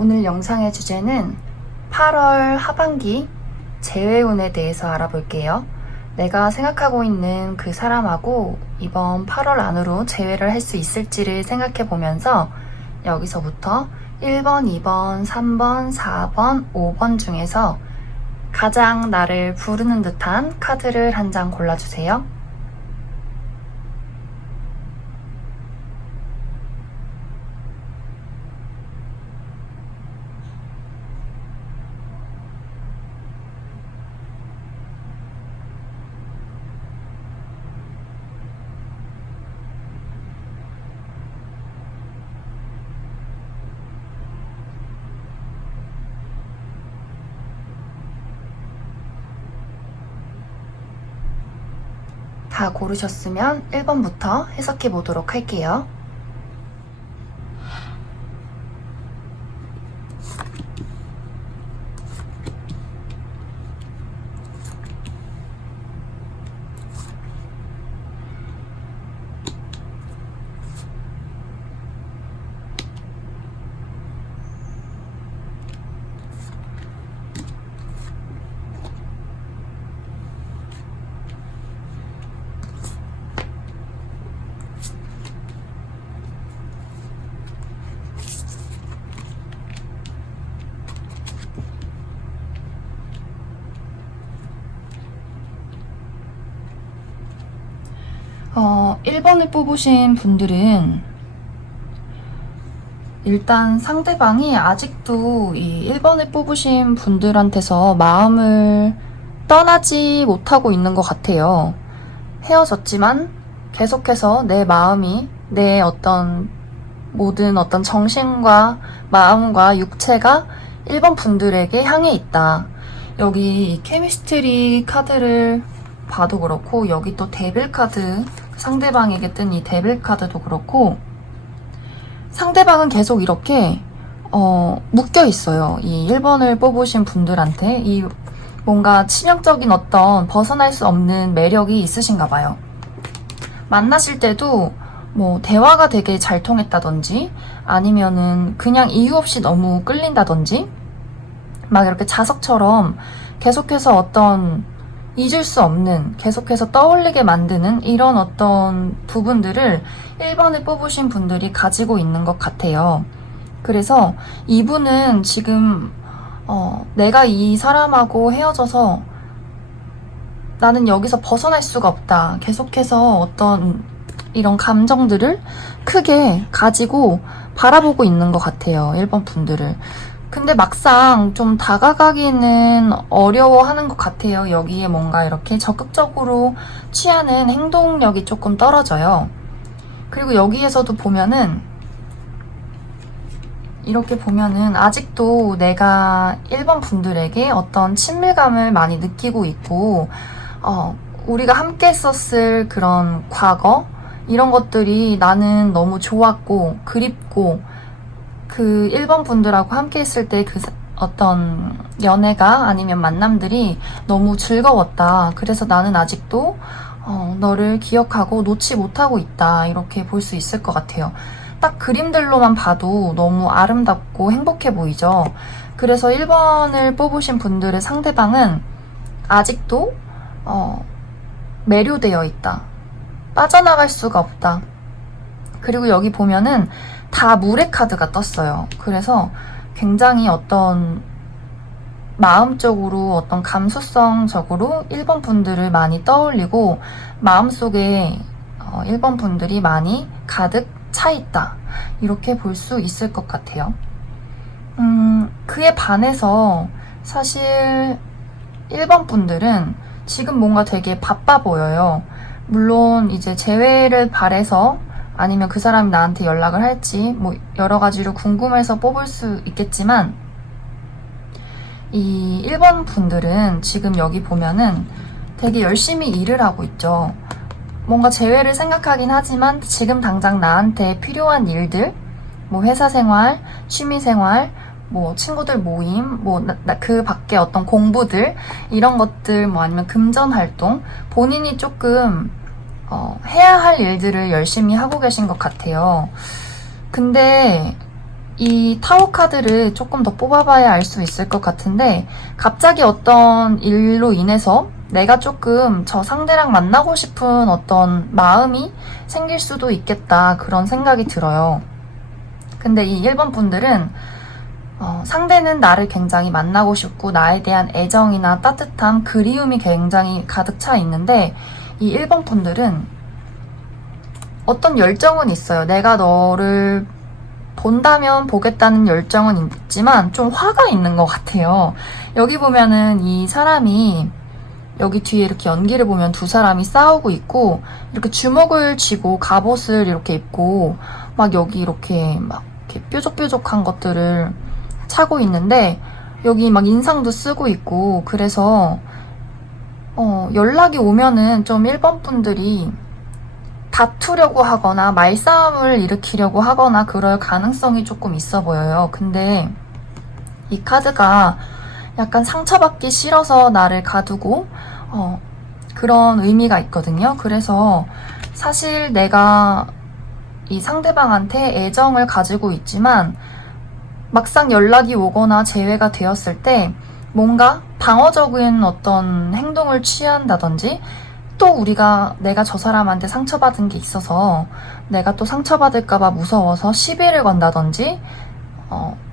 오늘 영상의 주제는 8월 하반기 재회운에 대해서 알아볼게요. 내가 생각하고 있는 그 사람하고 이번 8월 안으로 재회를 할 수 있을지를 생각해 보면서 여기서부터 1번, 2번, 3번, 4번, 5번 중에서 가장 나를 부르는 듯한 카드를 한 장 골라주세요. 다 고르셨으면 1번부터 해석해 보도록 할게요. 어, 1번을 뽑으신 분들은 일단 상대방이 아직도 이 1번을 뽑으신 분들한테서 마음을 떠나지 못하고 있는 것 같아요. 헤어졌지만 계속해서 내 마음이 내 모든 정신과 마음과 육체가 1번 분들에게 향해 있다. 여기 이 케미스트리 카드를 봐도 그렇고 여기 또 데빌 카드, 상대방에게 뜬 이 데빌 카드도 그렇고 상대방은 계속 이렇게 묶여 있어요. 이 1번을 뽑으신 분들한테 이 뭔가 치명적인 어떤 벗어날 수 없는 매력이 있으신가 봐요. 만나실 때도 뭐 대화가 되게 잘 통했다든지 아니면은 그냥 이유 없이 너무 끌린다든지 막 이렇게 자석처럼 계속해서 잊을 수 없는, 계속해서 떠올리게 만드는 이런 어떤 부분들을 1번을 뽑으신 분들이 가지고 있는 것 같아요. 그래서 이분은 지금 내가 이 사람하고 헤어져서 나는 여기서 벗어날 수가 없다. 계속해서 이런 감정들을 크게 가지고 바라보고 있는 것 같아요. 1번 분들을. 근데 막상 좀 다가가기는 어려워하는 것 같아요. 여기에 뭔가 이렇게 적극적으로 취하는 행동력이 조금 떨어져요. 그리고 여기에서도 이렇게 보면은 아직도 내가 1번 분들에게 어떤 친밀감을 많이 느끼고 있고 우리가 함께 했었을 그런 과거 이런 것들이 나는 너무 좋았고 그립고 그 1번 분들하고 함께 했을 때 그 어떤 연애가 아니면 만남들이 너무 즐거웠다. 그래서 나는 아직도 너를 기억하고 놓지 못하고 있다. 이렇게 볼 수 있을 것 같아요. 딱 그림들로만 봐도 너무 아름답고 행복해 보이죠. 그래서 1번을 뽑으신 분들의 상대방은 아직도 매료되어 있다. 빠져나갈 수가 없다. 그리고 여기 보면은 다 물의 카드가 떴어요. 그래서 굉장히 마음적으로 감수성적으로 1번 분들을 많이 떠올리고 마음속에 1번 분들이 많이 가득 차 있다. 이렇게 볼 수 있을 것 같아요. 그에 반해서 사실 1번 분들은 지금 뭔가 되게 바빠 보여요. 물론 이제 재회를 바래서 아니면 그 사람이 나한테 연락을 할지 뭐 여러 가지로 궁금해서 뽑을 수 있겠지만 이 1번 분들은 지금 여기 보면은 되게 열심히 일을 하고 있죠. 뭔가 재회를 생각하긴 하지만 지금 당장 나한테 필요한 일들 뭐 회사 생활, 취미 생활, 뭐 친구들 모임, 뭐 그 밖에 어떤 공부들 이런 것들 뭐 아니면 금전 활동 본인이 조금 해야 할 일들을 열심히 하고 계신 것 같아요. 근데 이 타워 카드를 조금 더 뽑아봐야 알 수 있을 것 같은데, 갑자기 어떤 일로 인해서 내가 조금 저 상대랑 만나고 싶은 어떤 마음이 생길 수도 있겠다, 그런 생각이 들어요. 근데 이 1번 분들은 상대는 나를 굉장히 만나고 싶고 나에 대한 애정이나 따뜻함, 그리움이 굉장히 가득 차 있는데, 이 1번 분들은 어떤 열정은 있어요. 내가 너를 본다면 보겠다는 열정은 있지만 좀 화가 있는 것 같아요. 여기 보면은 이 사람이, 여기 뒤에 이렇게 연기를 보면 두 사람이 싸우고 있고, 이렇게 주먹을 쥐고 갑옷을 이렇게 입고 막 여기 이렇게 막 이렇게 뾰족뾰족한 것들을 차고 있는데, 여기 막 인상도 쓰고 있고, 그래서 연락이 오면은 좀 1번 분들이 다투려고 하거나 말싸움을 일으키려고 하거나 그럴 가능성이 조금 있어 보여요. 근데 이 카드가 약간 상처받기 싫어서 나를 가두고 그런 의미가 있거든요. 그래서 사실 내가 이 상대방한테 애정을 가지고 있지만 막상 연락이 오거나 재회가 되었을 때 뭔가 방어적인 어떤 행동을 취한다든지, 또 내가 저 사람한테 상처받은 게 있어서 내가 또 상처받을까봐 무서워서 시비를 건다든지,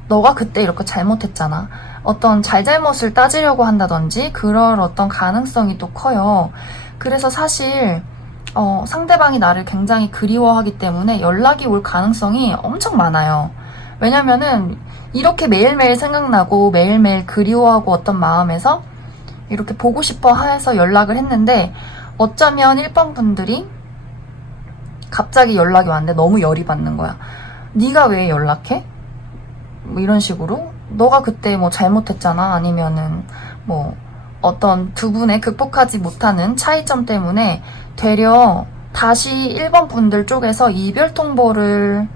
너가 그때 이렇게 잘못했잖아, 어떤 잘잘못을 따지려고 한다든지, 그럴 어떤 가능성이 또 커요. 그래서 사실 상대방이 나를 굉장히 그리워하기 때문에 연락이 올 가능성이 엄청 많아요. 왜냐면은 이렇게 매일매일 생각나고 매일매일 그리워하고 어떤 마음에서 이렇게 보고 싶어 해서 연락을 했는데, 어쩌면 1번 분들이 갑자기 연락이 왔는데 너무 열이 받는 거야. 네가 왜 연락해? 뭐 이런 식으로. 너가 그때 뭐 잘못했잖아. 아니면은 뭐 어떤 두 분의 극복하지 못하는 차이점 때문에 되려 다시 1번 분들 쪽에서 이별 통보를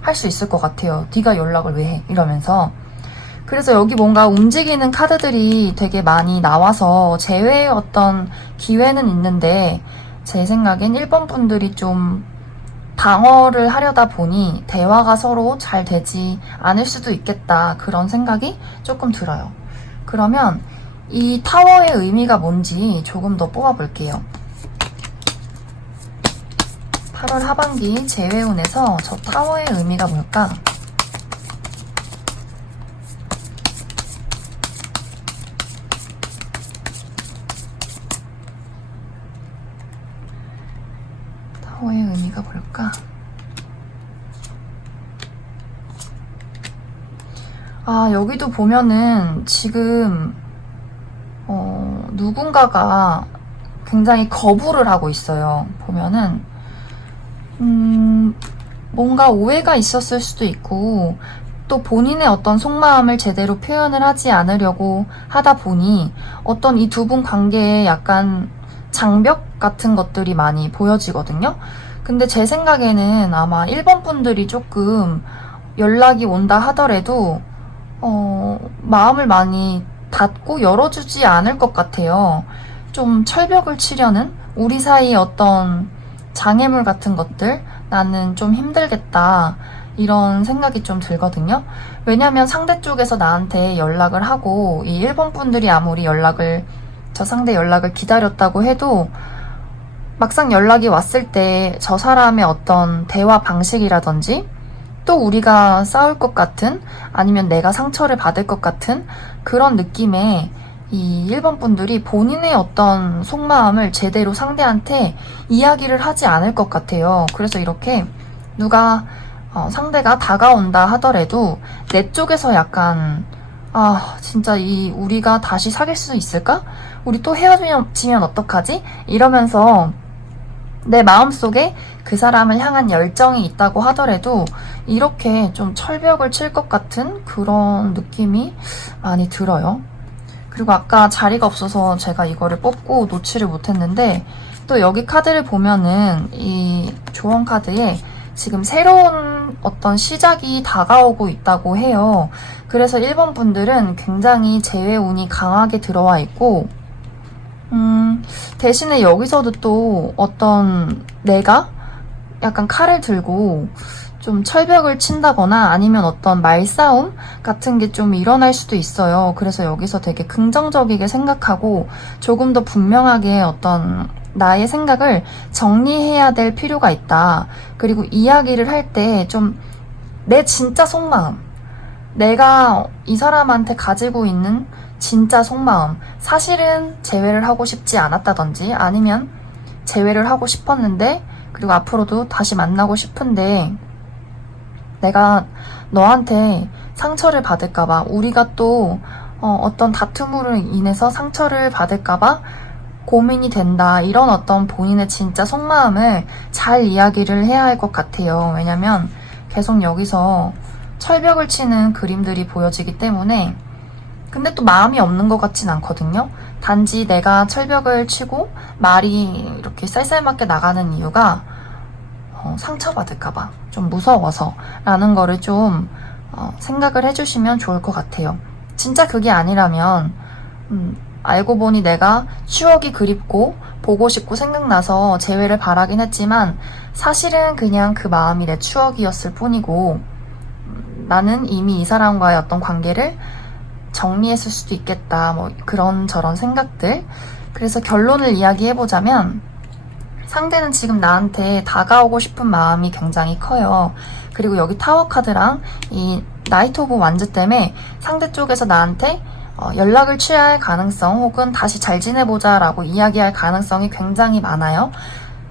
할 수 있을 것 같아요. 네가 연락을 왜 해? 이러면서. 그래서 여기 뭔가 움직이는 카드들이 되게 많이 나와서 재회의 어떤 기회는 있는데, 제 생각엔 1번 분들이 좀 방어를 하려다 보니 대화가 서로 잘 되지 않을 수도 있겠다, 그런 생각이 조금 들어요. 그러면 이 타워의 의미가 뭔지 조금 더 뽑아볼게요. 8월 하반기 재회운에서 저 타워의 의미가 뭘까? 타워의 의미가 뭘까? 여기도 보면은 지금 누군가가 굉장히 거부를 하고 있어요. 보면은 뭔가 오해가 있었을 수도 있고, 또 본인의 어떤 속마음을 제대로 표현을 하지 않으려고 하다 보니 어떤 이 두 분 관계에 약간 장벽 같은 것들이 많이 보여지거든요. 근데 제 생각에는 아마 1번 분들이 조금 연락이 온다 하더라도 마음을 많이 닫고 열어주지 않을 것 같아요. 좀 철벽을 치려는, 우리 사이 어떤 장애물 같은 것들, 나는 좀 힘들겠다, 이런 생각이 좀 들거든요. 왜냐면 상대 쪽에서 나한테 연락을 하고 이 1번 분들이 아무리 저 상대 연락을 기다렸다고 해도 막상 연락이 왔을 때 저 사람의 어떤 대화 방식이라든지, 또 우리가 싸울 것 같은, 아니면 내가 상처를 받을 것 같은 그런 느낌에 이 1번 분들이 본인의 어떤 속마음을 제대로 상대한테 이야기를 하지 않을 것 같아요. 그래서 이렇게 누가 상대가 다가온다 하더라도 내 쪽에서 약간 진짜 우리가 다시 사귈 수 있을까? 우리 또 헤어지면 어떡하지? 이러면서 내 마음속에 그 사람을 향한 열정이 있다고 하더라도 이렇게 좀 철벽을 칠 것 같은 그런 느낌이 많이 들어요. 그리고 아까 자리가 없어서 제가 이거를 뽑고 놓지를 못했는데, 또 여기 카드를 보면은 이 조언 카드에 지금 새로운 어떤 시작이 다가오고 있다고 해요. 그래서 1번 분들은 굉장히 재회운이 강하게 들어와 있고, 대신에 여기서도 또 어떤 내가 약간 칼을 들고 좀 철벽을 친다거나 아니면 어떤 말싸움 같은 게 좀 일어날 수도 있어요. 그래서 여기서 되게 긍정적이게 생각하고 조금 더 분명하게 어떤 나의 생각을 정리해야 될 필요가 있다. 그리고 이야기를 할 때 좀 내 진짜 속마음, 내가 이 사람한테 가지고 있는 진짜 속마음, 사실은 재회를 하고 싶지 않았다든지 아니면 재회를 하고 싶었는데 그리고 앞으로도 다시 만나고 싶은데 내가 너한테 상처를 받을까봐, 우리가 또 어떤 다툼으로 인해서 상처를 받을까봐 고민이 된다. 이런 어떤 본인의 진짜 속마음을 잘 이야기를 해야 할 것 같아요. 왜냐면 계속 여기서 철벽을 치는 그림들이 보여지기 때문에. 근데 또 마음이 없는 것 같진 않거든요. 단지 내가 철벽을 치고 말이 이렇게 쌀쌀맞게 나가는 이유가 상처받을까봐, 좀 무서워서 라는 거를 좀 생각을 해주시면 좋을 것 같아요. 진짜 그게 아니라면 알고 보니 내가 추억이 그립고 보고 싶고 생각나서 재회를 바라긴 했지만 사실은 그냥 그 마음이 내 추억이었을 뿐이고 나는 이미 이 사람과의 어떤 관계를 정리했을 수도 있겠다. 뭐 그런저런 생각들. 그래서 결론을 이야기해보자면 상대는 지금 나한테 다가오고 싶은 마음이 굉장히 커요. 그리고 여기 타워 카드랑 이 나이트 오브 완즈 때문에 상대 쪽에서 나한테 연락을 취할 가능성 혹은 다시 잘 지내보자 라고 이야기할 가능성이 굉장히 많아요.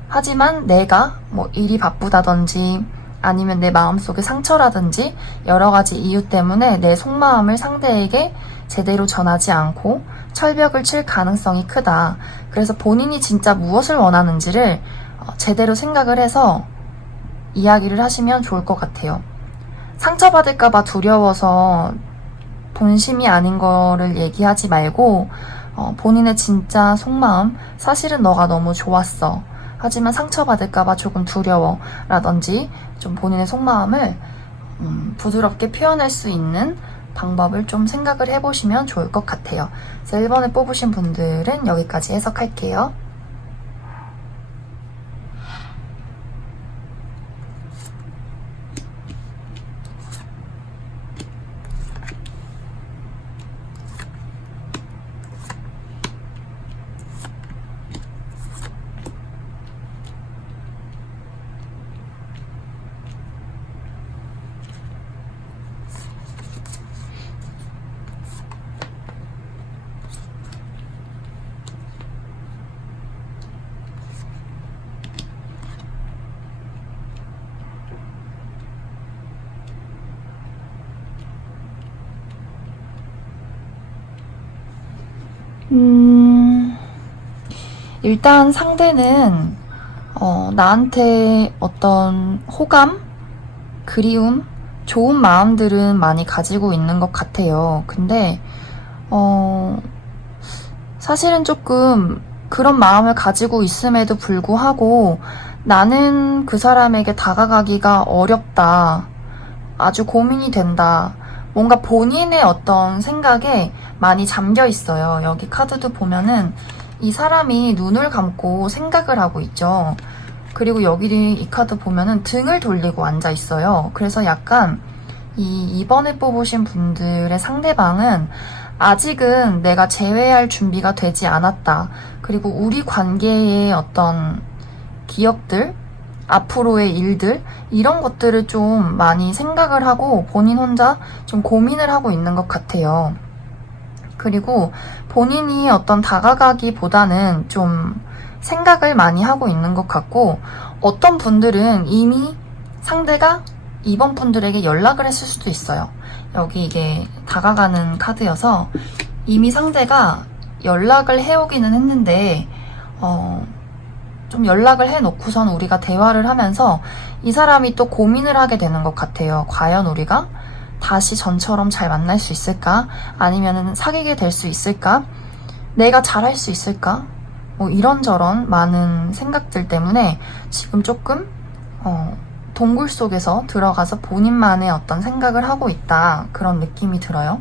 하지만 내가 뭐 일이 바쁘다든지 아니면 내 마음속에 상처라든지 여러 가지 이유 때문에 내 속마음을 상대에게 제대로 전하지 않고 철벽을 칠 가능성이 크다. 그래서 본인이 진짜 무엇을 원하는지를 제대로 생각을 해서 이야기를 하시면 좋을 것 같아요. 상처받을까봐 두려워서 본심이 아닌 거를 얘기하지 말고 본인의 진짜 속마음, 사실은 너가 너무 좋았어. 하지만 상처받을까봐 조금 두려워. 라든지 좀 본인의 속마음을 부드럽게 표현할 수 있는 방법을 좀 생각을 해보시면 좋을 것 같아요. 그래서 1번을 뽑으신 분들은 여기까지 해석할게요. 일단 상대는 나한테 어떤 호감, 그리움, 좋은 마음들은 많이 가지고 있는 것 같아요. 근데 사실은 조금 그런 마음을 가지고 있음에도 불구하고 나는 그 사람에게 다가가기가 어렵다. 아주 고민이 된다. 뭔가 본인의 어떤 생각에 많이 잠겨 있어요. 여기 카드도 보면은 이 사람이 눈을 감고 생각을 하고 있죠. 그리고 여기 이 카드 보면은 등을 돌리고 앉아 있어요. 그래서 약간 이 2번에 뽑으신 분들의 상대방은 아직은 내가 재회할 준비가 되지 않았다. 그리고 우리 관계의 어떤 기억들, 앞으로의 일들, 이런 것들을 좀 많이 생각을 하고 본인 혼자 좀 고민을 하고 있는 것 같아요. 그리고 본인이 어떤 다가가기보다는 좀 생각을 많이 하고 있는 것 같고, 어떤 분들은 이미 상대가 2번 분들에게 연락을 했을 수도 있어요. 여기 이게 다가가는 카드여서 이미 상대가 연락을 해오기는 했는데 좀 연락을 해놓고선 우리가 대화를 하면서 이 사람이 또 고민을 하게 되는 것 같아요. 과연 우리가 다시 전처럼 잘 만날 수 있을까? 아니면 사귀게 될 수 있을까? 내가 잘할 수 있을까? 뭐 이런저런 많은 생각들 때문에 지금 조금 동굴 속에서 들어가서 본인만의 어떤 생각을 하고 있다. 그런 느낌이 들어요.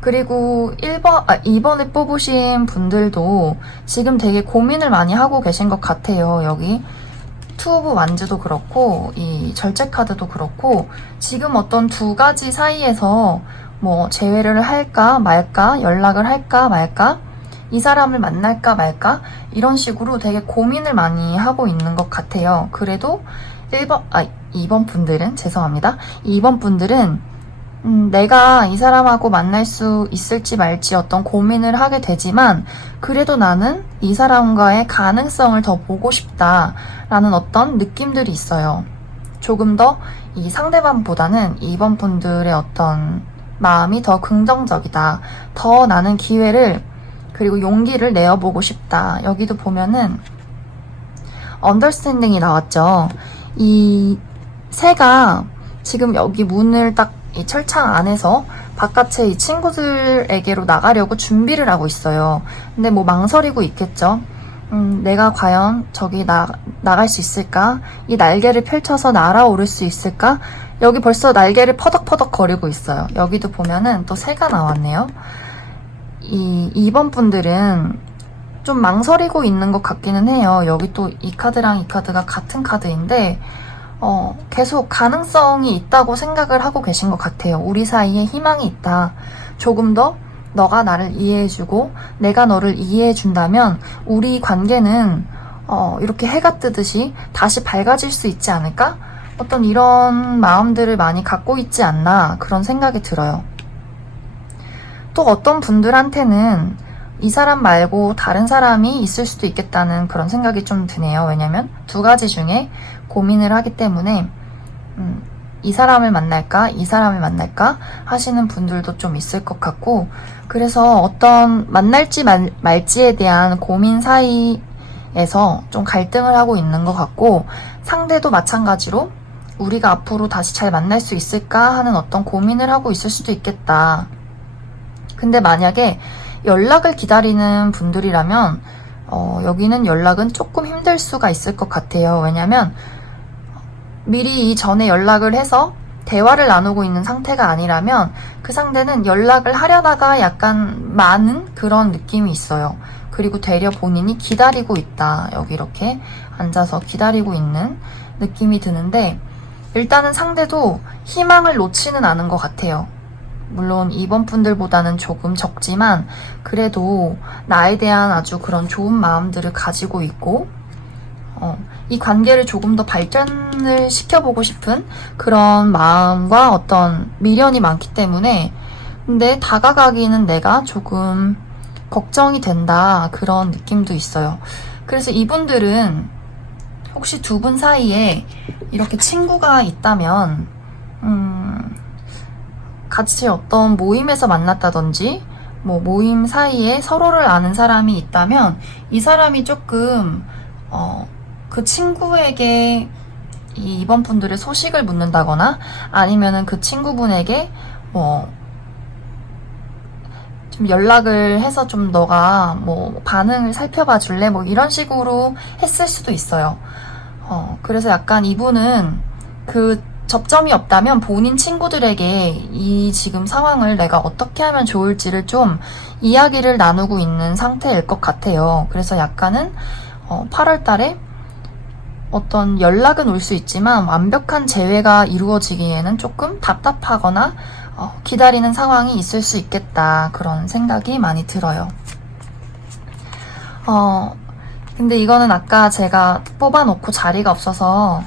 그리고 2번에 뽑으신 분들도 지금 되게 고민을 많이 하고 계신 것 같아요. 여기 투 오브 완즈도 그렇고 이 절제 카드도 그렇고 지금 어떤 두 가지 사이에서 뭐 재회를 할까 말까, 연락을 할까 말까, 이 사람을 만날까 말까 이런 식으로 되게 고민을 많이 하고 있는 것 같아요. 그래도 2번 분들은 죄송합니다. 2번 분들은 내가 이 사람하고 만날 수 있을지 말지 어떤 고민을 하게 되지만 그래도 나는 이 사람과의 가능성을 더 보고 싶다라는 어떤 느낌들이 있어요. 조금 더 이 상대방보다는 2번 분들의 어떤 마음이 더 긍정적이다. 더 나는 기회를 그리고 용기를 내어보고 싶다. 여기도 보면은 언더스탠딩이 나왔죠. 이 새가 지금 여기 문을 딱 이 철창 안에서 바깥에 이 친구들에게로 나가려고 준비를 하고 있어요. 근데 뭐 망설이고 있겠죠. 내가 과연 저기 나갈 수 있을까? 이 날개를 펼쳐서 날아오를 수 있을까? 여기 벌써 날개를 퍼덕퍼덕 거리고 있어요. 여기도 보면은 또 새가 나왔네요. 이 2번 분들은 좀 망설이고 있는 것 같기는 해요. 여기 또 이 카드랑 이 카드가 같은 카드인데 계속 가능성이 있다고 생각을 하고 계신 것 같아요. 우리 사이에 희망이 있다. 조금 더 너가 나를 이해해주고 내가 너를 이해해준다면 우리 관계는 이렇게 해가 뜨듯이 다시 밝아질 수 있지 않을까? 어떤 이런 마음들을 많이 갖고 있지 않나 그런 생각이 들어요. 또 어떤 분들한테는 이 사람 말고 다른 사람이 있을 수도 있겠다는 그런 생각이 좀 드네요. 왜냐면 두 가지 중에 고민을 하기 때문에 이 사람을 만날까 이 사람을 만날까 하시는 분들도 좀 있을 것 같고 그래서 어떤 만날지 말지에 대한 고민 사이에서 좀 갈등을 하고 있는 것 같고 상대도 마찬가지로 우리가 앞으로 다시 잘 만날 수 있을까 하는 어떤 고민을 하고 있을 수도 있겠다. 근데 만약에 연락을 기다리는 분들이라면 여기는 연락은 조금 힘들 수가 있을 것 같아요. 왜냐면 미리 이전에 연락을 해서 대화를 나누고 있는 상태가 아니라면 그 상대는 연락을 하려다가 약간 많은 그런 느낌이 있어요. 그리고 되려 본인이 기다리고 있다. 여기 이렇게 앉아서 기다리고 있는 느낌이 드는데 일단은 상대도 희망을 놓지는 않은 것 같아요. 물론 2번 분들보다는 조금 적지만 그래도 나에 대한 아주 그런 좋은 마음들을 가지고 있고 이 관계를 조금 더 발전을 시켜보고 싶은 그런 마음과 어떤 미련이 많기 때문에 근데 다가가기는 내가 조금 걱정이 된다 그런 느낌도 있어요. 그래서 이분들은 혹시 두 분 사이에 이렇게 친구가 있다면 같이 어떤 모임에서 만났다든지 뭐 모임 사이에 서로를 아는 사람이 있다면 이 사람이 조금 그 친구에게 이 2번 분들의 소식을 묻는다거나 아니면은 그 친구분에게 뭐 좀 연락을 해서 좀 너가 뭐 반응을 살펴봐 줄래? 뭐 이런 식으로 했을 수도 있어요. 그래서 약간 이분은 그 접점이 없다면 본인 친구들에게 이 지금 상황을 내가 어떻게 하면 좋을지를 좀 이야기를 나누고 있는 상태일 것 같아요. 그래서 약간은 8월 달에 어떤 연락은 올 수 있지만 완벽한 재회가 이루어지기에는 조금 답답하거나 기다리는 상황이 있을 수 있겠다 그런 생각이 많이 들어요. 근데 이거는 아까 제가 뽑아놓고 자리가 없어서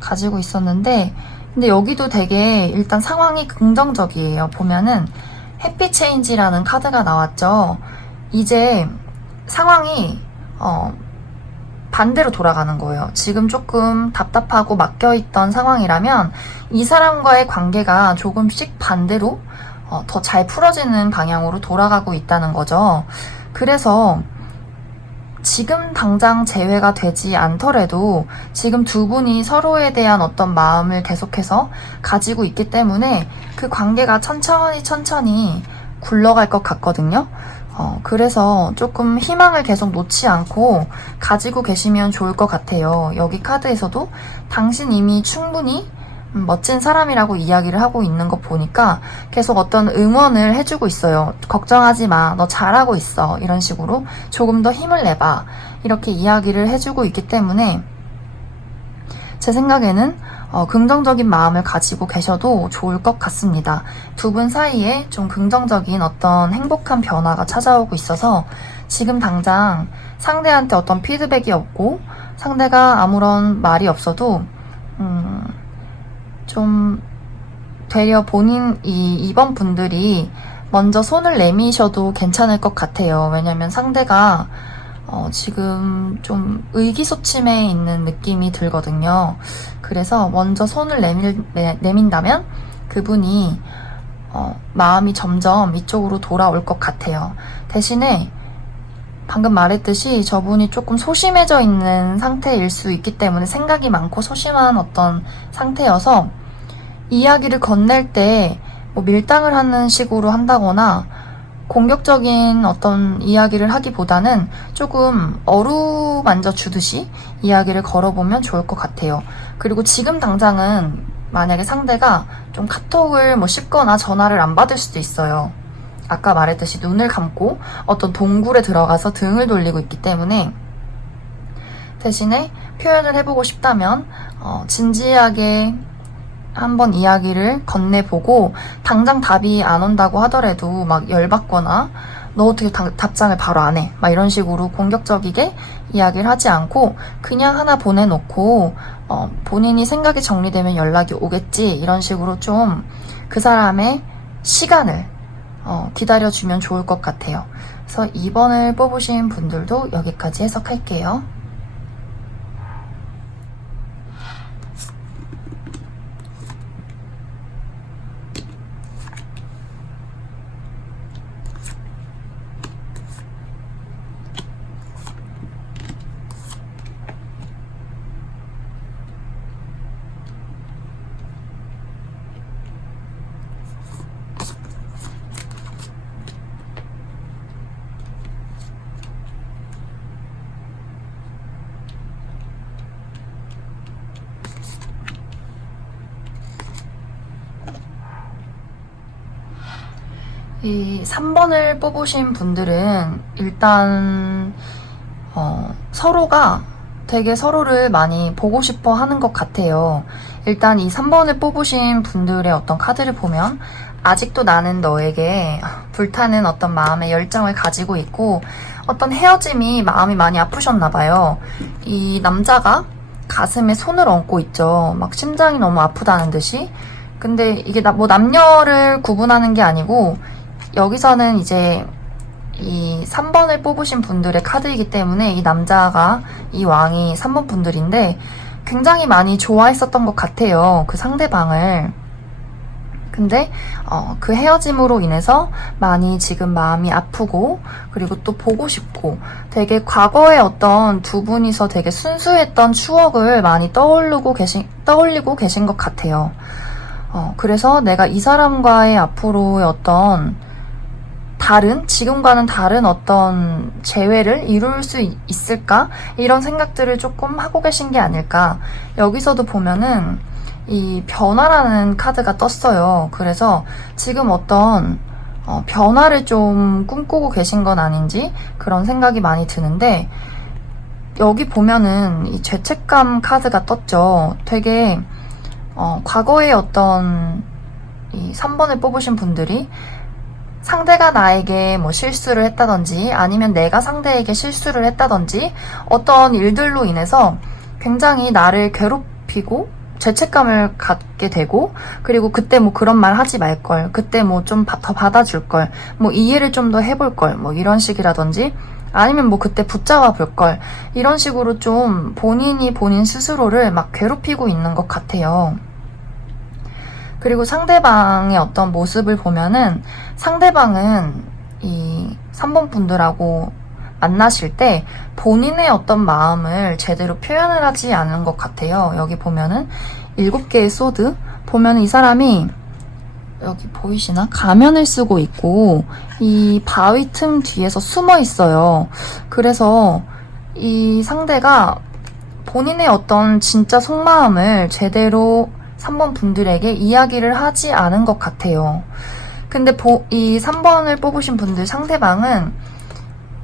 가지고 있었는데 근데 여기도 되게 일단 상황이 긍정적이에요. 보면은 해피 체인지라는 카드가 나왔죠. 이제 상황이 반대로 돌아가는 거예요. 지금 조금 답답하고 막혀있던 상황이라면 이 사람과의 관계가 조금씩 반대로 더 잘 풀어지는 방향으로 돌아가고 있다는 거죠. 그래서 지금 당장 재회가 되지 않더라도 지금 두 분이 서로에 대한 어떤 마음을 계속해서 가지고 있기 때문에 그 관계가 천천히 굴러갈 것 같거든요. 그래서 조금 희망을 계속 놓지 않고 가지고 계시면 좋을 것 같아요. 여기 카드에서도 당신 이미 충분히 멋진 사람이라고 이야기를 하고 있는 거 보니까 계속 어떤 응원을 해주고 있어요. 걱정하지 마. 너 잘하고 있어. 이런 식으로 조금 더 힘을 내봐. 이렇게 이야기를 해주고 있기 때문에 제 생각에는 긍정적인 마음을 가지고 계셔도 좋을 것 같습니다. 두 분 사이에 좀 긍정적인 어떤 행복한 변화가 찾아오고 있어서 지금 당장 상대한테 어떤 피드백이 없고 상대가 아무런 말이 없어도 좀 되려 이번 분들이 먼저 손을 내미셔도 괜찮을 것 같아요. 왜냐면 상대가 지금 좀 의기소침해 있는 느낌이 들거든요. 그래서 먼저 손을 내민다면 그분이 마음이 점점 이쪽으로 돌아올 것 같아요. 대신에 방금 말했듯이 저분이 조금 소심해져 있는 상태일 수 있기 때문에 생각이 많고 소심한 어떤 상태여서 이야기를 건넬 때 뭐 밀당을 하는 식으로 한다거나 공격적인 어떤 이야기를 하기보다는 조금 어루만져 주듯이 이야기를 걸어보면 좋을 것 같아요. 그리고 지금 당장은 만약에 상대가 좀 카톡을 뭐 씹거나 전화를 안 받을 수도 있어요. 아까 말했듯이 눈을 감고 어떤 동굴에 들어가서 등을 돌리고 있기 때문에 대신에 표현을 해보고 싶다면 진지하게 한번 이야기를 건네보고 당장 답이 안 온다고 하더라도 막 열받거나 너 어떻게 답장을 바로 안 해? 막 이런 식으로 공격적이게 이야기를 하지 않고 그냥 하나 보내놓고 본인이 생각이 정리되면 연락이 오겠지 이런 식으로 좀 그 사람의 시간을 기다려주면 좋을 것 같아요. 그래서 2번을 뽑으신 분들도 여기까지 해석할게요. 이 3번을 뽑으신 분들은 일단 서로가 되게 서로를 많이 보고 싶어 하는 것 같아요. 일단 이 3번을 뽑으신 분들의 어떤 카드를 보면 아직도 나는 너에게 불타는 어떤 마음의 열정을 가지고 있고 어떤 헤어짐이 마음이 많이 아프셨나 봐요. 이 남자가 가슴에 손을 얹고 있죠. 막 심장이 너무 아프다는 듯이. 근데 이게 뭐 남녀를 구분하는 게 아니고 여기서는 이제 이 3번을 뽑으신 분들의 카드이기 때문에 이 남자가 이 왕이 3번 분들인데 굉장히 많이 좋아했었던 것 같아요. 그 상대방을. 근데 그 헤어짐으로 인해서 많이 지금 마음이 아프고 그리고 또 보고 싶고 되게 과거에 어떤 두 분이서 되게 순수했던 추억을 많이 떠올리고 계신 것 같아요. 그래서 내가 이 사람과의 앞으로의 어떤 지금과는 다른 어떤 재회를 이룰 수 있을까? 이런 생각들을 조금 하고 계신 게 아닐까. 여기서도 보면은 이 변화라는 카드가 떴어요. 그래서 지금 어떤 변화를 좀 꿈꾸고 계신 건 아닌지 그런 생각이 많이 드는데 여기 보면은 이 죄책감 카드가 떴죠. 되게 과거의 어떤 이 3번을 뽑으신 분들이 상대가 나에게 뭐 실수를 했다든지 아니면 내가 상대에게 실수를 했다든지 어떤 일들로 인해서 굉장히 나를 괴롭히고 죄책감을 갖게 되고 그리고 그때 뭐 그런 말 하지 말걸 그때 뭐 좀 더 받아줄걸 뭐 이해를 좀 더 해볼걸 뭐 이런 식이라든지 아니면 뭐 그때 붙잡아 볼걸 이런 식으로 좀 본인이 본인 스스로를 막 괴롭히고 있는 것 같아요. 그리고 상대방의 어떤 모습을 보면은 상대방은 이 3번 분들하고 만나실 때 본인의 어떤 마음을 제대로 표현을 하지 않은 것 같아요. 여기 보면은 7개의 소드 보면은 이 사람이 여기 보이시나? 가면을 쓰고 있고 이 바위 틈 뒤에서 숨어 있어요. 그래서 이 상대가 본인의 어떤 진짜 속마음을 제대로 3번 분들에게 이야기를 하지 않은 것 같아요. 근데 이 3번을 뽑으신 분들 상대방은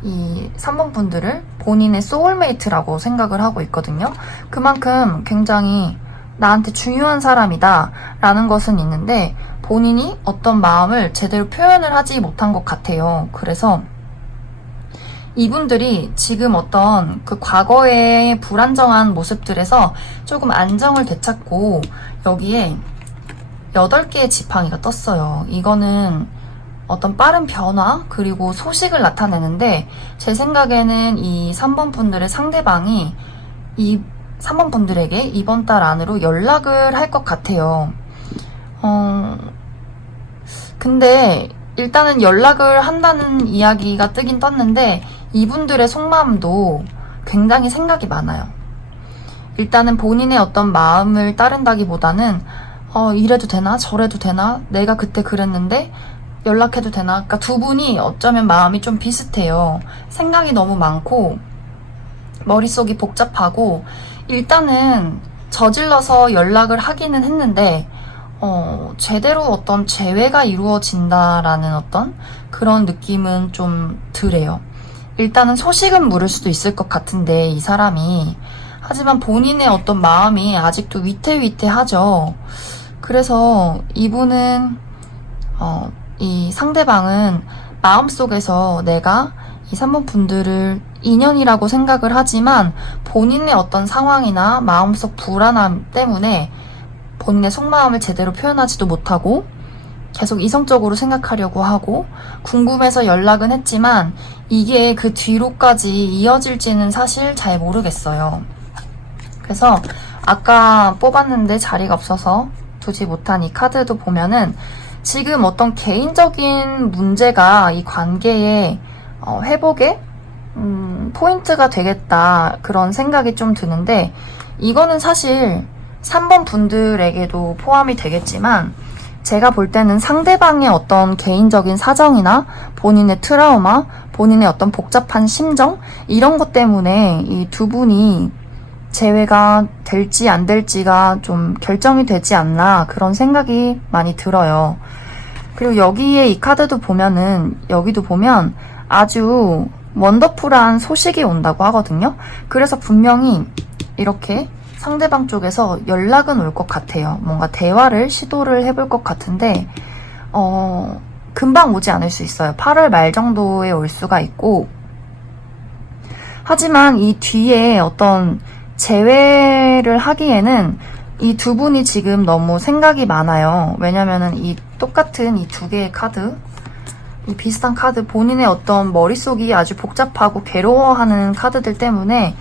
이 3번 분들을 본인의 소울메이트라고 생각을 하고 있거든요. 그만큼 굉장히 나한테 중요한 사람이다 라는 것은 있는데 본인이 어떤 마음을 제대로 표현을 하지 못한 것 같아요. 그래서 이분들이 지금 어떤 그 과거의 불안정한 모습들에서 조금 안정을 되찾고 여기에 8개의 지팡이가 떴어요. 이거는 어떤 빠른 변화 그리고 소식을 나타내는데 제 생각에는 이 3번 분들의 상대방이 이 3번 분들에게 이번 달 안으로 연락을 할 것 같아요. 근데 일단은 연락을 한다는 이야기가 뜨긴 떴는데 이분들의 속마음도 굉장히 생각이 많아요. 일단은 본인의 어떤 마음을 따른다기보다는 이래도 되나 저래도 되나 내가 그때 그랬는데 연락해도 되나. 그러니까 두 분이 어쩌면 마음이 좀 비슷해요. 생각이 너무 많고 머릿속이 복잡하고 일단은 저질러서 연락을 하기는 했는데 제대로 어떤 재회가 이루어진다라는 어떤 그런 느낌은 좀 덜해요. 일단은 소식은 물을 수도 있을 것 같은데 이 사람이 하지만 본인의 어떤 마음이 아직도 위태위태하죠. 그래서 이분은 이 상대방은 마음속에서 내가 이 3번 분들을 인연이라고 생각을 하지만 본인의 어떤 상황이나 마음속 불안함 때문에 본인의 속마음을 제대로 표현하지도 못하고 계속 이성적으로 생각하려고 하고 궁금해서 연락은 했지만 이게 그 뒤로까지 이어질지는 사실 잘 모르겠어요. 그래서 아까 뽑았는데 자리가 없어서 두지 못한 이 카드도 보면은 지금 어떤 개인적인 문제가 이 관계의 회복에 포인트가 되겠다 그런 생각이 좀 드는데 이거는 사실 3번 분들에게도 포함이 되겠지만 제가 볼 때는 상대방의 어떤 개인적인 사정이나 본인의 트라우마, 본인의 어떤 복잡한 심정 이런 것 때문에 이 두 분이 재회가 될지 안 될지가 좀 결정이 되지 않나 그런 생각이 많이 들어요. 그리고 여기에 이 카드도 보면은 여기도 보면 아주 원더풀한 소식이 온다고 하거든요. 그래서 분명히 이렇게 상대방 쪽에서 연락은 올 것 같아요. 뭔가 대화를 시도를 해볼 것 같은데 금방 오지 않을 수 있어요. 8월 말 정도에 올 수가 있고 하지만 이 뒤에 어떤 재회를 하기에는 이 두 분이 지금 너무 생각이 많아요. 왜냐면은 이 똑같은 이 두 개의 카드 이 비슷한 카드 본인의 어떤 머릿속이 아주 복잡하고 괴로워하는 카드들 때문에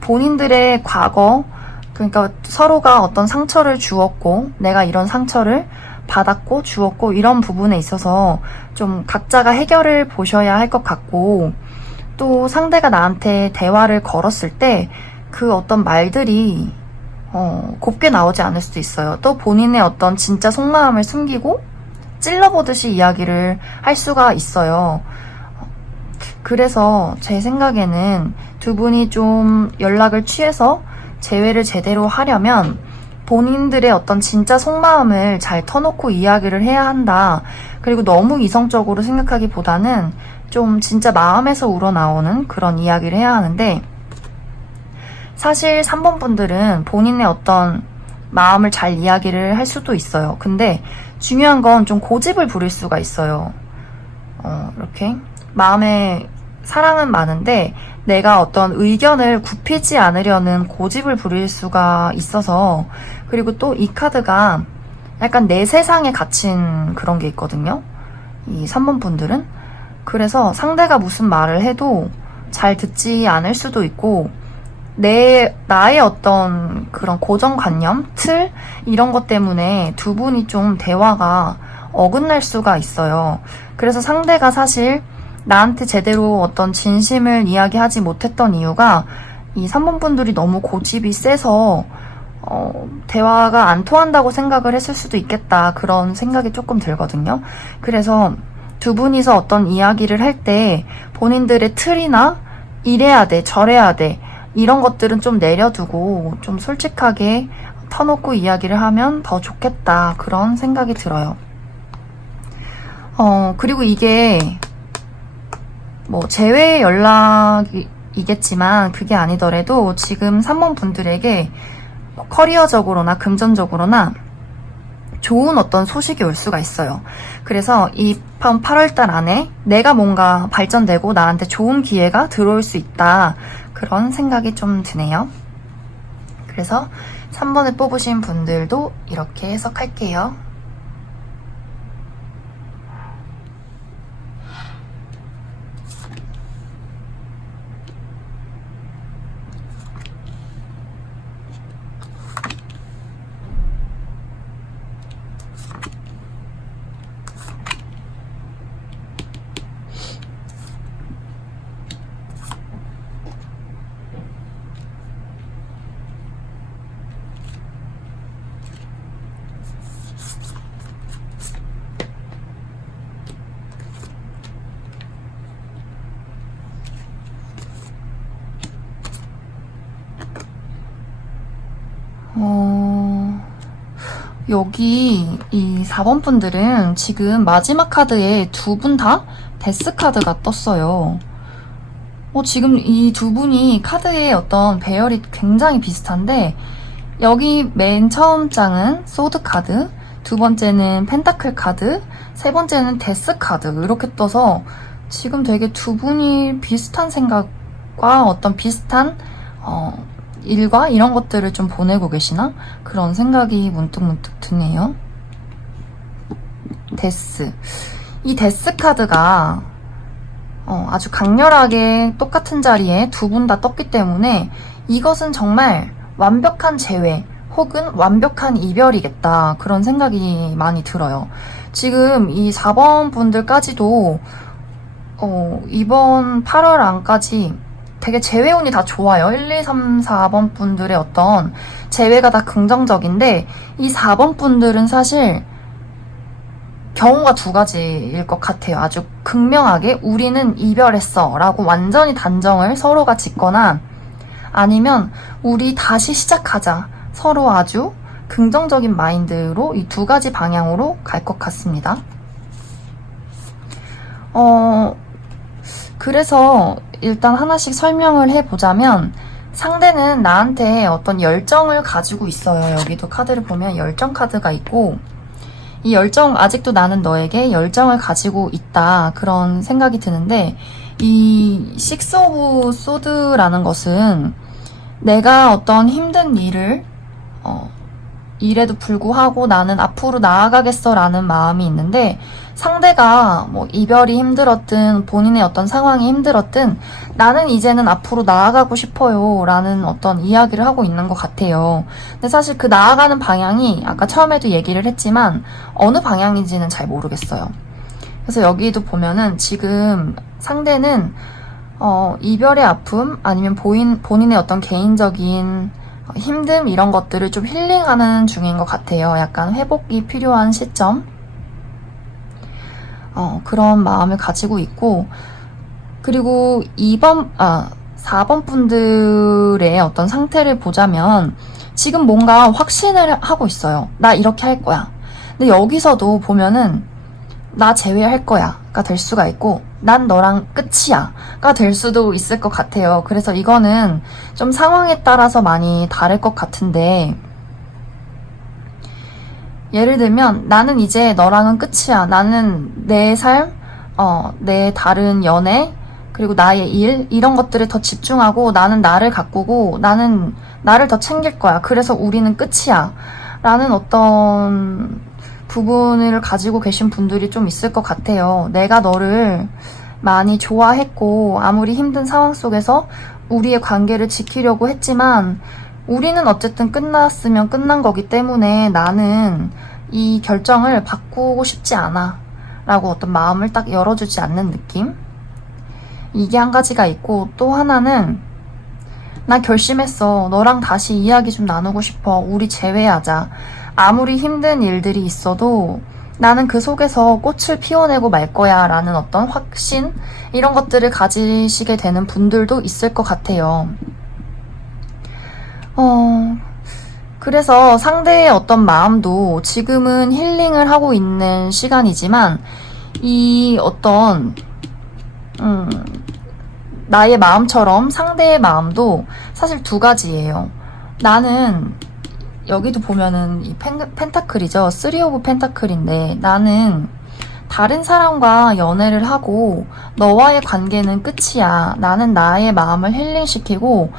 본인들의 과거 그러니까 서로가 어떤 상처를 주었고 내가 이런 상처를 받았고 주었고 이런 부분에 있어서 좀 각자가 해결을 보셔야 할 것 같고 또 상대가 나한테 대화를 걸었을 때 그 어떤 말들이 곱게 나오지 않을 수도 있어요. 또 본인의 어떤 진짜 속마음을 숨기고 찔러보듯이 이야기를 할 수가 있어요. 그래서 제 생각에는 두 분이 좀 연락을 취해서 재회를 제대로 하려면 본인들의 어떤 진짜 속마음을 잘 터놓고 이야기를 해야 한다. 그리고 너무 이성적으로 생각하기보다는 좀 진짜 마음에서 우러나오는 그런 이야기를 해야 하는데 사실 3번 분들은 본인의 어떤 마음을 잘 이야기를 할 수도 있어요. 근데 중요한 건 좀 고집을 부릴 수가 있어요. 이렇게 마음에 사랑은 많은데 내가 어떤 의견을 굽히지 않으려는 고집을 부릴 수가 있어서 그리고 또 이 카드가 약간 내 세상에 갇힌 그런 게 있거든요. 이 3번 분들은. 그래서 상대가 무슨 말을 해도 잘 듣지 않을 수도 있고 나의 어떤 그런 고정관념, 틀 이런 것 때문에 두 분이 좀 대화가 어긋날 수가 있어요. 그래서 상대가 사실 나한테 제대로 어떤 진심을 이야기하지 못했던 이유가 이 3번 분들이 너무 고집이 세서 대화가 안 통한다고 생각을 했을 수도 있겠다 그런 생각이 조금 들거든요. 그래서 두 분이서 어떤 이야기를 할 때 본인들의 틀이나 이래야 돼 저래야 돼 이런 것들은 좀 내려두고 좀 솔직하게 터놓고 이야기를 하면 더 좋겠다 그런 생각이 들어요. 그리고 이게 뭐 재회 연락이겠지만 그게 아니더라도 지금 3번 분들에게 커리어적으로나 금전적으로나 좋은 어떤 소식이 올 수가 있어요. 그래서 이번 8월달 안에 내가 뭔가 발전되고 나한테 좋은 기회가 들어올 수 있다. 그런 생각이 좀 드네요. 그래서 3번을 뽑으신 분들도 이렇게 해석할게요. 여기 이 4번 분들은 지금 마지막 카드에 두 분 다 데스 카드가 떴어요. 지금 이 두 분이 카드의 어떤 배열이 굉장히 비슷한데 여기 맨 처음 장은 소드 카드, 두 번째는 펜타클 카드, 세 번째는 데스 카드 이렇게 떠서 지금 되게 두 분이 비슷한 생각과 어떤 비슷한 일과 이런 것들을 좀 보내고 계시나? 그런 생각이 문득문득 드네요. 데스. 이 데스 카드가 아주 강렬하게 똑같은 자리에 두 분 다 떴기 때문에 이것은 정말 완벽한 재회 혹은 완벽한 이별이겠다. 그런 생각이 많이 들어요. 지금 이 4번 분들까지도 이번 8월 안까지 되게 재회운이 다 좋아요. 1, 2, 3, 4번 분들의 어떤 재회가 다 긍정적인데 이 4번 분들은 사실 경우가 두 가지일 것 같아요. 아주 극명하게 우리는 이별했어 라고 완전히 단정을 서로가 짓거나 아니면 우리 다시 시작하자 서로 아주 긍정적인 마인드로 이 두 가지 방향으로 갈 것 같습니다. 그래서 일단 하나씩 설명을 해보자면 상대는 나한테 어떤 열정을 가지고 있어요. 여기도 카드를 보면 열정 카드가 있고 이 열정, 아직도 나는 너에게 열정을 가지고 있다. 그런 생각이 드는데 이 식스 오브 소드라는 것은 내가 어떤 힘든 일에도 불구하고 나는 앞으로 나아가겠어 라는 마음이 있는데 상대가 뭐 이별이 힘들었든 본인의 어떤 상황이 힘들었든 나는 이제는 앞으로 나아가고 싶어요 라는 어떤 이야기를 하고 있는 것 같아요. 근데 사실 그 나아가는 방향이 아까 처음에도 얘기를 했지만 어느 방향인지는 잘 모르겠어요. 그래서 여기도 보면은 지금 상대는 이별의 아픔 아니면 본인의 어떤 개인적인 힘듦 이런 것들을 좀 힐링하는 중인 것 같아요. 약간 회복이 필요한 시점 그런 마음을 가지고 있고 그리고 4번 분들의 어떤 상태를 보자면 지금 뭔가 확신을 하고 있어요. 나 이렇게 할 거야. 근데 여기서도 보면은 나 제외할 거야가 될 수가 있고 난 너랑 끝이야가 될 수도 있을 것 같아요. 그래서 이거는 좀 상황에 따라서 많이 다를 것 같은데 예를 들면 나는 이제 너랑은 끝이야. 나는 내 삶, 내 다른 연애 그리고 나의 일 이런 것들에 더 집중하고 나는 나를 가꾸고 나는 나를 더 챙길 거야. 그래서 우리는 끝이야 라는 어떤 부분을 가지고 계신 분들이 좀 있을 것 같아요. 내가 너를 많이 좋아했고 아무리 힘든 상황 속에서 우리의 관계를 지키려고 했지만 우리는 어쨌든 끝났으면 끝난 거기 때문에 나는 이 결정을 바꾸고 싶지 않아 라고 어떤 마음을 딱 열어주지 않는 느낌? 이게 한 가지가 있고 또 하나는 나 결심했어. 너랑 다시 이야기 좀 나누고 싶어. 우리 재회하자. 아무리 힘든 일들이 있어도 나는 그 속에서 꽃을 피워내고 말 거야 라는 어떤 확신 이런 것들을 가지시게 되는 분들도 있을 것 같아요. 그래서 상대의 어떤 마음도 지금은 힐링을 하고 있는 시간이지만 이 어떤 나의 마음처럼 상대의 마음도 사실 두 가지예요. 나는 여기도 보면은 이 펜타클이죠. 3 오브 펜타클인데 나는 다른 사람과 연애를 하고 너와의 관계는 끝이야. 나는 나의 마음을 힐링시키고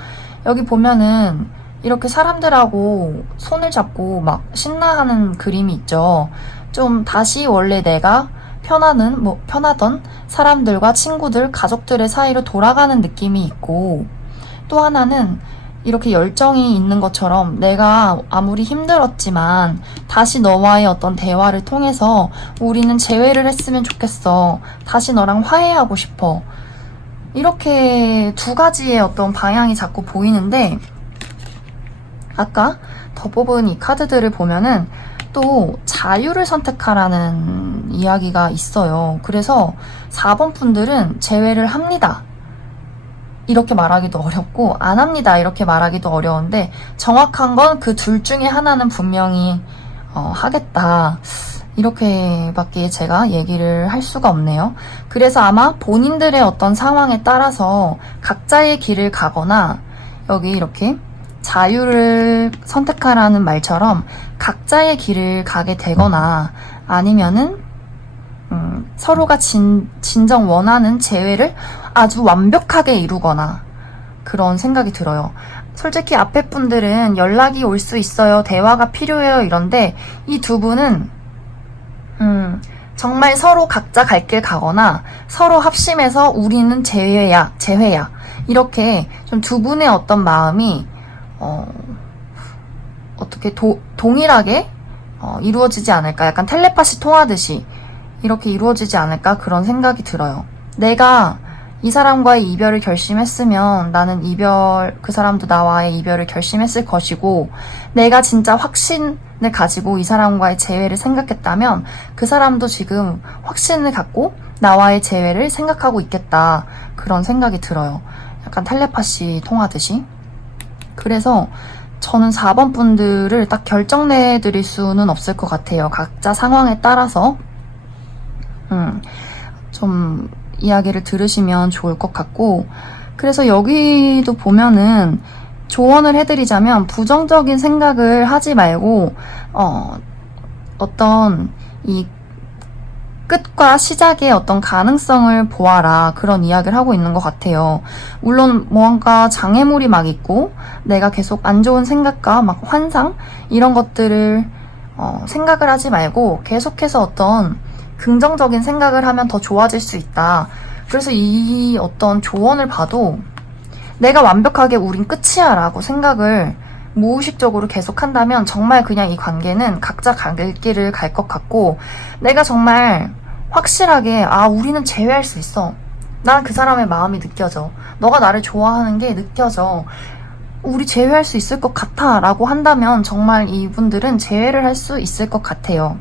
여기 보면은 이렇게 사람들하고 손을 잡고 막 신나하는 그림이 있죠. 좀 다시 원래 내가 편하던 사람들과 친구들, 가족들의 사이로 돌아가는 느낌이 있고 또 하나는 이렇게 열정이 있는 것처럼 내가 아무리 힘들었지만 다시 너와의 어떤 대화를 통해서 우리는 재회를 했으면 좋겠어. 다시 너랑 화해하고 싶어. 이렇게 두 가지의 어떤 방향이 자꾸 보이는데 아까 더 뽑은 이 카드들을 보면은 또 자유를 선택하라는 이야기가 있어요. 그래서 4번 분들은 재회를 합니다. 이렇게 말하기도 어렵고 안 합니다. 이렇게 말하기도 어려운데 정확한 건 그 둘 중에 하나는 분명히 하겠다. 이렇게밖에 제가 얘기를 할 수가 없네요. 그래서 아마 본인들의 어떤 상황에 따라서 각자의 길을 가거나 여기 이렇게 자유를 선택하라는 말처럼 각자의 길을 가게 되거나 아니면은 서로가 진정 원하는 재회를 아주 완벽하게 이루거나 그런 생각이 들어요. 솔직히 앞에 분들은 연락이 올 수 있어요. 대화가 필요해요. 이런데 이 두 분은 정말 서로 각자 갈 길 가거나 서로 합심해서 우리는 재회야. 이렇게 좀 두 분의 어떤 마음이 어떻게 동일하게 이루어지지 않을까. 약간 텔레파시 통하듯이 이렇게 이루어지지 않을까 그런 생각이 들어요. 내가 이 사람과의 이별을 결심했으면 나는 그 사람도 나와의 이별을 결심했을 것이고 내가 진짜 확신을 가지고 이 사람과의 재회를 생각했다면 그 사람도 지금 확신을 갖고 나와의 재회를 생각하고 있겠다. 그런 생각이 들어요. 약간 텔레파시 통하듯이. 그래서 저는 4번 분들을 딱 결정내드릴 수는 없을 것 같아요. 각자 상황에 따라서 좀 이야기를 들으시면 좋을 것 같고 그래서 여기도 보면은 조언을 해드리자면 부정적인 생각을 하지 말고 어떤 이 끝과 시작의 어떤 가능성을 보아라 그런 이야기를 하고 있는 것 같아요. 물론 뭔가 장애물이 막 있고 내가 계속 안 좋은 생각과 막 환상 이런 것들을 생각을 하지 말고 계속해서 어떤 긍정적인 생각을 하면 더 좋아질 수 있다. 그래서 이 어떤 조언을 봐도 내가 완벽하게 우린 끝이야 라고 생각을 무의식적으로 계속한다면 정말 그냥 이 관계는 각자 갈 길을 갈 것 같고 내가 정말 확실하게 우리는 재회할 수 있어. 난 그 사람의 마음이 느껴져. 너가 나를 좋아하는 게 느껴져. 우리 재회할 수 있을 것 같아 라고 한다면 정말 이분들은 재회를 할 수 있을 것 같아요.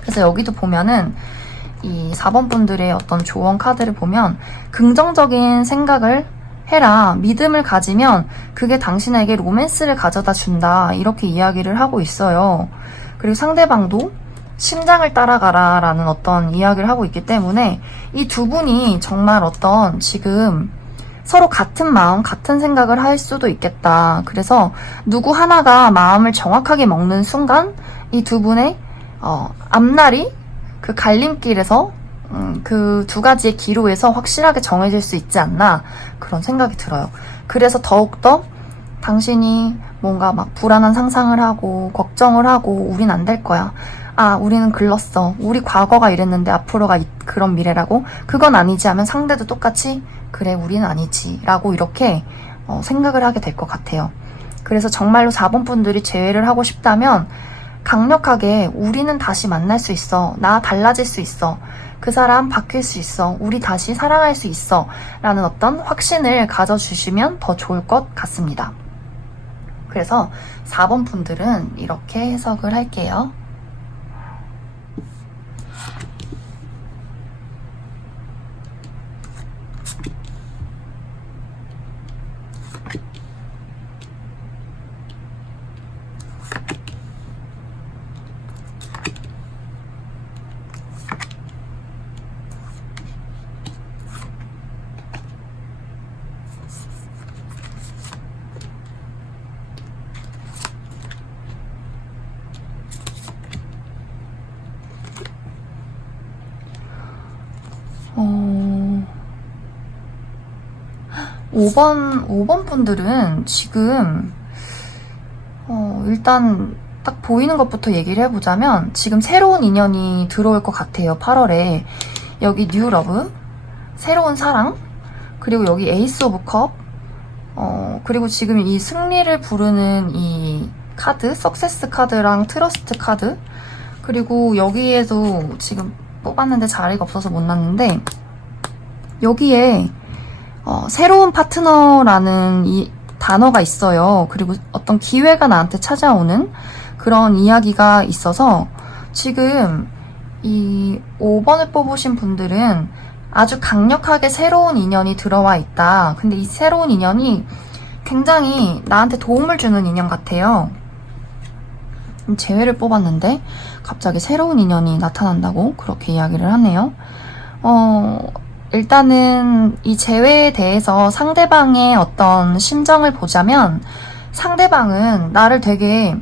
그래서 여기도 보면은 이 4번 분들의 어떤 조언 카드를 보면 긍정적인 생각을 해라. 믿음을 가지면 그게 당신에게 로맨스를 가져다 준다. 이렇게 이야기를 하고 있어요. 그리고 상대방도 심장을 따라가라 라는 어떤 이야기를 하고 있기 때문에 이 두 분이 정말 어떤 지금 서로 같은 마음, 같은 생각을 할 수도 있겠다. 그래서 누구 하나가 마음을 정확하게 먹는 순간 이 두 분의 앞날이 그 갈림길에서 그 두 가지의 기로에서 확실하게 정해질 수 있지 않나 그런 생각이 들어요. 그래서 더욱더 당신이 뭔가 막 불안한 상상을 하고 걱정을 하고 우린 안 될 거야. 우리는 글렀어. 우리 과거가 이랬는데 앞으로가 그런 미래라고? 그건 아니지 하면 상대도 똑같이 그래 우리는 아니지 라고 이렇게 생각을 하게 될 것 같아요. 그래서 정말로 4번 분들이 재회를 하고 싶다면 강력하게 우리는 다시 만날 수 있어. 나 달라질 수 있어. 그 사람 바뀔 수 있어. 우리 다시 사랑할 수 있어. 라는 어떤 확신을 가져주시면 더 좋을 것 같습니다. 그래서 4번 분들은 이렇게 해석을 할게요. 5번 분들은 지금, 일단 딱 보이는 것부터 얘기를 해보자면, 지금 새로운 인연이 들어올 것 같아요, 8월에. 여기 뉴 러브, 새로운 사랑, 그리고 여기 에이스 오브 컵, 그리고 지금 이 승리를 부르는 이 카드, 석세스 카드랑 트러스트 카드, 그리고 여기에도 지금 뽑았는데 자리가 없어서 못 놨는데, 여기에 새로운 파트너라는 이 단어가 있어요. 그리고 어떤 기회가 나한테 찾아오는 그런 이야기가 있어서 지금 이 5번을 뽑으신 분들은 아주 강력하게 새로운 인연이 들어와 있다. 근데 이 새로운 인연이 굉장히 나한테 도움을 주는 인연 같아요. 재회를 뽑았는데 갑자기 새로운 인연이 나타난다고 그렇게 이야기를 하네요. 일단은 이 재회에 대해서 상대방의 어떤 심정을 보자면 상대방은 나를 되게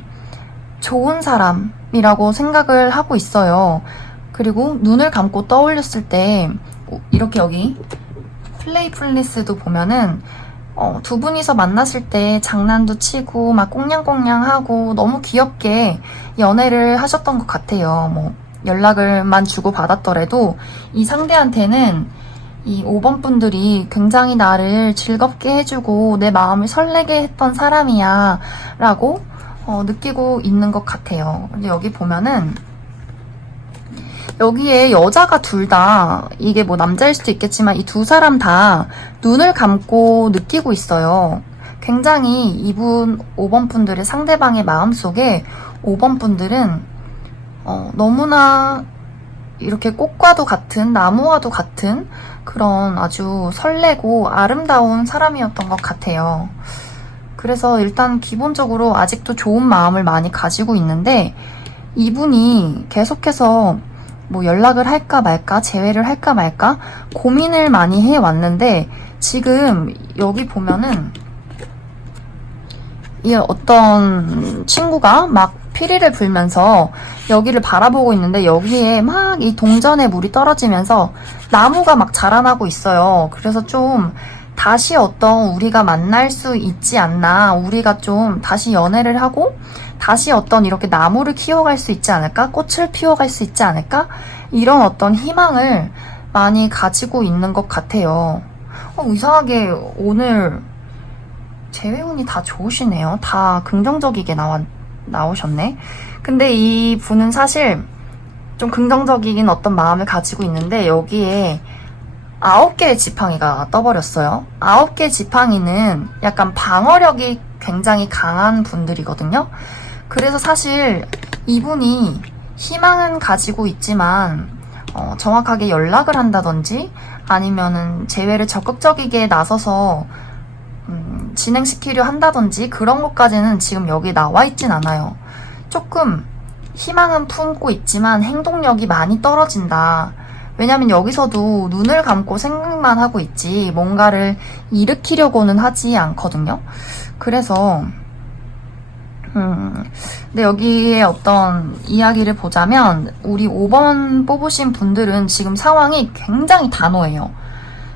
좋은 사람이라고 생각을 하고 있어요. 그리고 눈을 감고 떠올렸을 때 이렇게 여기 플레이풀리스도 보면은 두 분이서 만났을 때 장난도 치고 막 꽁냥꽁냥하고 너무 귀엽게 연애를 하셨던 것 같아요. 뭐 연락을만 주고 받았더라도 이 상대한테는 이 5번 분들이 굉장히 나를 즐겁게 해주고 내 마음을 설레게 했던 사람이야 라고 느끼고 있는 것 같아요. 근데 여기 보면은 여기에 여자가 둘 다 이게 뭐 남자일 수도 있겠지만 이 두 사람 다 눈을 감고 느끼고 있어요. 굉장히 이분 5번 분들의 상대방의 마음속에 5번 분들은 너무나 이렇게 꽃과도 같은 나무와도 같은 그런 아주 설레고 아름다운 사람이었던 것 같아요. 그래서 일단 기본적으로 아직도 좋은 마음을 많이 가지고 있는데 이분이 계속해서 뭐 연락을 할까 말까 재회를 할까 말까 고민을 많이 해왔는데 지금 여기 보면은 이 어떤 친구가 막 피리를 불면서 여기를 바라보고 있는데 여기에 막 이 동전의 물이 떨어지면서 나무가 막 자라나고 있어요. 그래서 좀 다시 어떤 우리가 만날 수 있지 않나, 우리가 좀 다시 연애를 하고 다시 어떤 이렇게 나무를 키워갈 수 있지 않을까, 꽃을 피워갈 수 있지 않을까, 이런 어떤 희망을 많이 가지고 있는 것 같아요. 이상하게 오늘 재회운이 다 좋으시네요. 다 긍정적이게 나오셨네. 근데 이 분은 사실 좀 긍정적인 어떤 마음을 가지고 있는데 여기에 9개의 지팡이가 떠버렸어요. 9개의 지팡이는 약간 방어력이 굉장히 강한 분들이거든요. 그래서 사실 이분이 희망은 가지고 있지만 정확하게 연락을 한다든지 아니면은 재회를 적극적이게 나서서 진행시키려 한다든지 그런 것까지는 지금 여기 나와 있진 않아요. 조금 희망은 품고 있지만 행동력이 많이 떨어진다. 왜냐면 여기서도 눈을 감고 생각만 하고 있지 뭔가를 일으키려고는 하지 않거든요. 그래서 근데 여기에 어떤 이야기를 보자면 우리 5번 뽑으신 분들은 지금 상황이 굉장히 단호해요.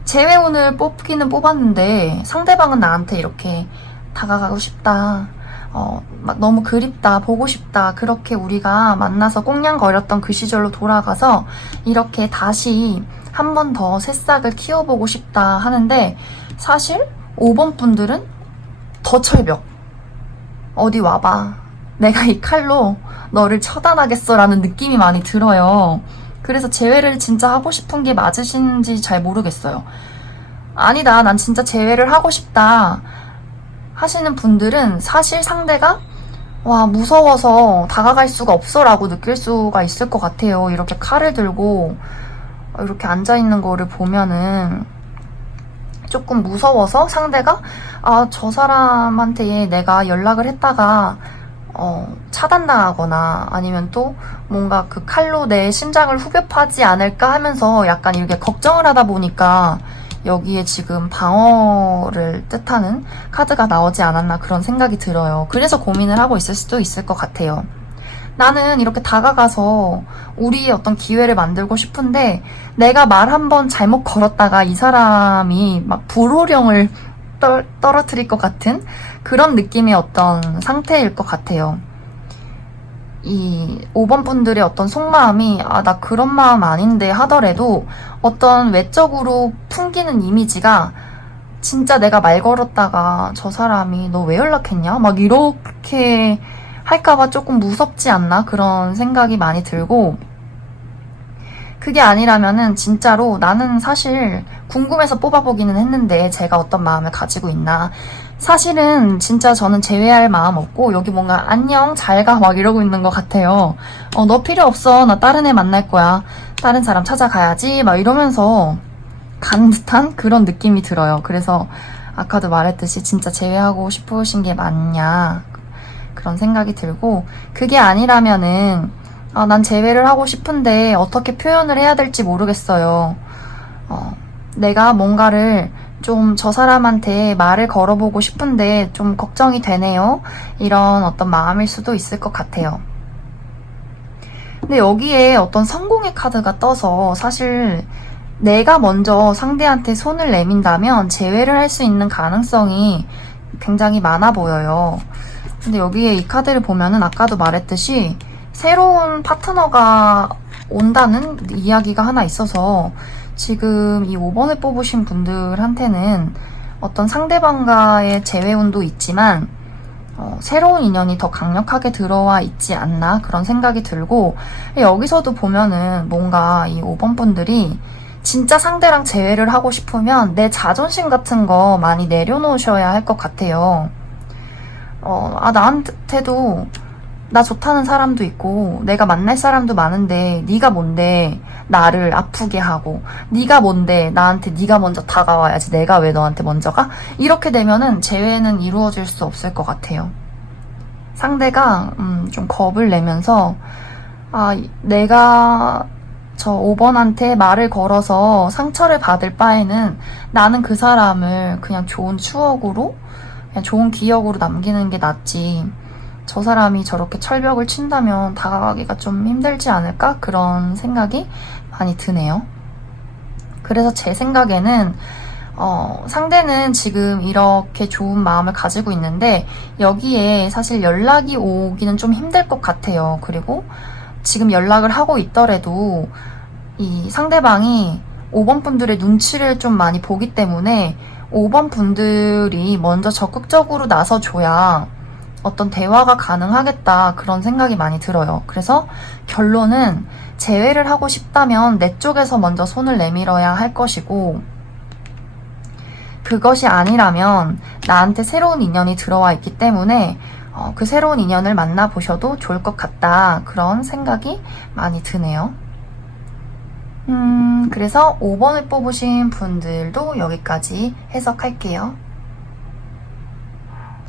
재회운을 뽑기는 뽑았는데 상대방은 나한테 이렇게 다가가고 싶다. 막 너무 그립다, 보고 싶다. 그렇게 우리가 만나서 꽁냥거렸던 그 시절로 돌아가서 이렇게 다시 한 번 더 새싹을 키워보고 싶다 하는데 사실 5번 분들은 더 철벽. 어디 와봐. 내가 이 칼로 너를 처단하겠어 라는 느낌이 많이 들어요. 그래서 재회를 진짜 하고 싶은 게 맞으신지 잘 모르겠어요. 아니다, 난 진짜 재회를 하고 싶다 하시는 분들은 사실 상대가 와 무서워서 다가갈 수가 없어 라고 느낄 수가 있을 것 같아요. 이렇게 칼을 들고 이렇게 앉아있는 거를 보면은 조금 무서워서 상대가 저 사람한테 내가 연락을 했다가 차단당하거나 아니면 또 뭔가 그 칼로 내 심장을 후벼파지 않을까 하면서 약간 이렇게 걱정을 하다 보니까 여기에 지금 방어를 뜻하는 카드가 나오지 않았나 그런 생각이 들어요. 그래서 고민을 하고 있을 수도 있을 것 같아요. 나는 이렇게 다가가서 우리의 어떤 기회를 만들고 싶은데 내가 말 한 번 잘못 걸었다가 이 사람이 막 불호령을 떨어뜨릴 것 같은 그런 느낌의 어떤 상태일 것 같아요. 이 5번 분들의 어떤 속마음이 나 그런 마음 아닌데 하더라도 어떤 외적으로 풍기는 이미지가 진짜 내가 말 걸었다가 저 사람이 너 왜 연락했냐? 막 이렇게 할까봐 조금 무섭지 않나? 그런 생각이 많이 들고, 그게 아니라면은 진짜로 나는 사실 궁금해서 뽑아보기는 했는데 제가 어떤 마음을 가지고 있나. 사실은 진짜 저는 제외할 마음 없고 여기 뭔가 안녕 잘 가 막 이러고 있는 것 같아요. 너 필요 없어. 나 다른 애 만날 거야. 다른 사람 찾아가야지 막 이러면서 가는 듯한 그런 느낌이 들어요. 그래서 아까도 말했듯이 진짜 제외하고 싶으신 게 맞냐 그런 생각이 들고, 그게 아니라면은 난 제외를 하고 싶은데 어떻게 표현을 해야 될지 모르겠어요. 내가 뭔가를 좀 저 사람한테 말을 걸어보고 싶은데 좀 걱정이 되네요. 이런 어떤 마음일 수도 있을 것 같아요. 근데 여기에 어떤 성공의 카드가 떠서 사실 내가 먼저 상대한테 손을 내민다면 제외를 할 수 있는 가능성이 굉장히 많아 보여요. 근데 여기에 이 카드를 보면은 아까도 말했듯이 새로운 파트너가 온다는 이야기가 하나 있어서 지금 이 5번을 뽑으신 분들한테는 어떤 상대방과의 재회운도 있지만 새로운 인연이 더 강력하게 들어와 있지 않나 그런 생각이 들고, 여기서도 보면은 뭔가 이 5번 분들이 진짜 상대랑 재회를 하고 싶으면 내 자존심 같은 거 많이 내려놓으셔야 할 것 같아요. 나한테도 나 좋다는 사람도 있고 내가 만날 사람도 많은데 네가 뭔데 나를 아프게 하고, 네가 뭔데 나한테 네가 먼저 다가와야지 내가 왜 너한테 먼저 가? 이렇게 되면은 재회는 이루어질 수 없을 것 같아요. 상대가 좀 겁을 내면서 내가 저 5번한테 말을 걸어서 상처를 받을 바에는 나는 그 사람을 그냥 좋은 추억으로 그냥 좋은 기억으로 남기는 게 낫지, 저 사람이 저렇게 철벽을 친다면 다가가기가 좀 힘들지 않을까? 그런 생각이 많이 드네요. 그래서 제 생각에는 상대는 지금 이렇게 좋은 마음을 가지고 있는데 여기에 사실 연락이 오기는 좀 힘들 것 같아요. 그리고 지금 연락을 하고 있더라도 이 상대방이 5번 분들의 눈치를 좀 많이 보기 때문에 5번 분들이 먼저 적극적으로 나서줘야 어떤 대화가 가능하겠다 그런 생각이 많이 들어요. 그래서 결론은 재회를 하고 싶다면 내 쪽에서 먼저 손을 내밀어야 할 것이고, 그것이 아니라면 나한테 새로운 인연이 들어와 있기 때문에 그 새로운 인연을 만나보셔도 좋을 것 같다 그런 생각이 많이 드네요. 그래서 5번을 뽑으신 분들도 여기까지 해석할게요.